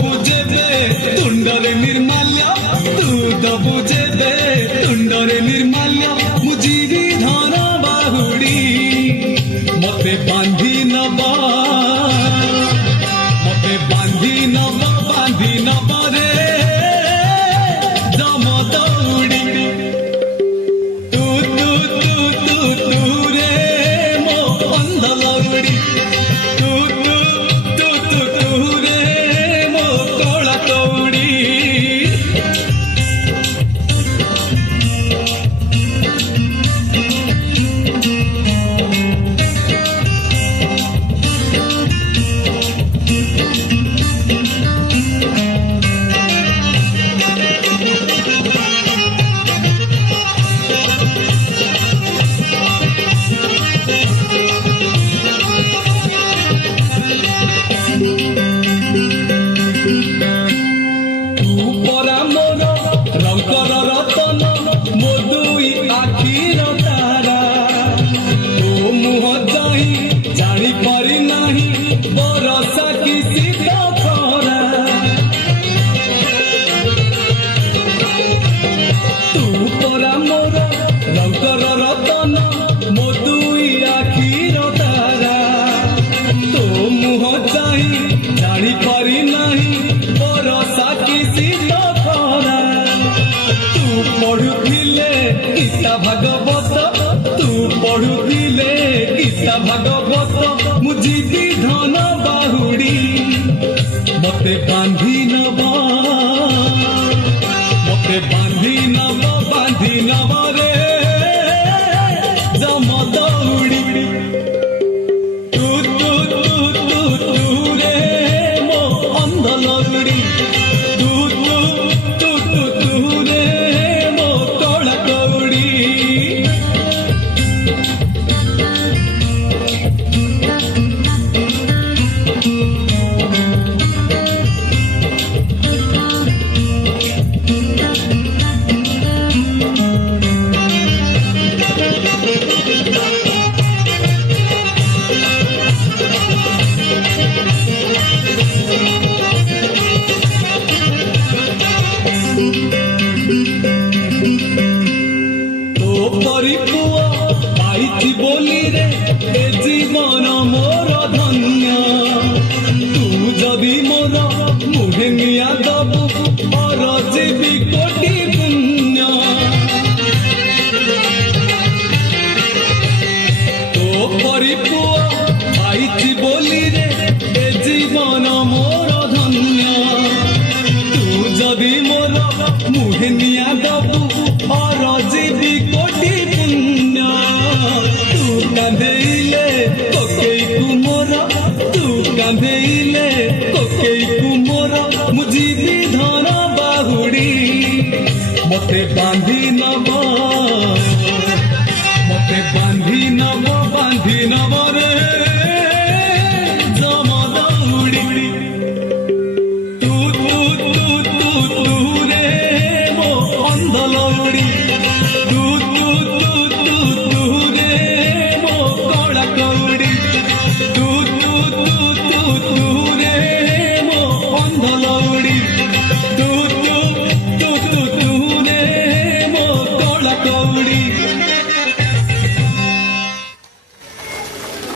বুঝেবে তুণ্ডরে ନିର୍ମାଲ୍ୟ ତୁ ତ ବୁଝେବେ ତୁଣ୍ଡରେ ନିର୍ମାଲ୍ୟ ମୁଁ ଯିବି ଧନ ବାହୁଡ଼ି ମତେ ବାନ୍ଧି ନବ ରେ ଜମ ଦଉଡ଼ି ତୁ ତୁ ତୁ ତୁ ତୁ ରେ ମୋ ଅନ୍ଧ ଲଉଡ଼ି ତୁ ତୁ ତୁ ତୁ ତୁ ରେ ମୋ କଳା କଉଡ଼ି ରଙ୍ଗର ରତନ ମୋ ଦୁଇ ଆଖିର ତାରା ତୋ ମୁହଁ ଚାହିଁ ଜାଣିପାରି ନାହିଁ ବରଷା କି ଶୀତ ଖରା ତୁ ପରା ମୋର ରଙ୍ଗର ରତନ ମୋ ଦୁଇ ଆଖିର ତାରା ତୋ ମୁହଁ ଚାହିଁ ଜାଣିପାରି ନାହିଁ ବରଷା କି ଶୀତ ଖରା পড়ুলে গীতা ভাগবত তু পড়ুলে গীতা ভাগবত মু ଯିବି ধন বাহুড়ি মতে বাঁধি নব রে জম দৌড়ি তু তু তু তু তু রে মো অন্ধ লউড়ি তু তু তু তু তু রে পুଅ ପାଇଛି ବୋଲି ରେ ଏ ଜୀବନ ମୋର ଧନ୍ୟ ତୁ ଯଦି ମୋର ମୁହେ ନିଆ ଦବୁ ପର ଯିବି କୋଟି ପୁଣ୍ୟ ତୋ ପରି ପୁଅ ପାଇଛି ବୋଲି ରେ ଏ ଜୀବନ ମୋର ଧନ୍ୟ ତୁ ଯଦି ମୋର ମୁହେ ନିଆ ଦବୁ ପର ଯିବି କୋଟି ପୁଣ୍ୟ ତୁ କାନ୍ଦେଇଲେ ପକେଇକୁ ମୋର ତୁ କାନ୍ଦେଇଲେ ପକେଇକୁ ମୋର ମୁଁ ଯିବି ଧନ ବାହୁଡ଼ି ମତେ ବାନ୍ଧି ନବ ରେ ଜମ ଦଉଡ଼ି ତୁ ତୁ ତୁ ତୁ ତୁ ରେ ମୋ ଅନ୍ଧ ଲଉଡ଼ି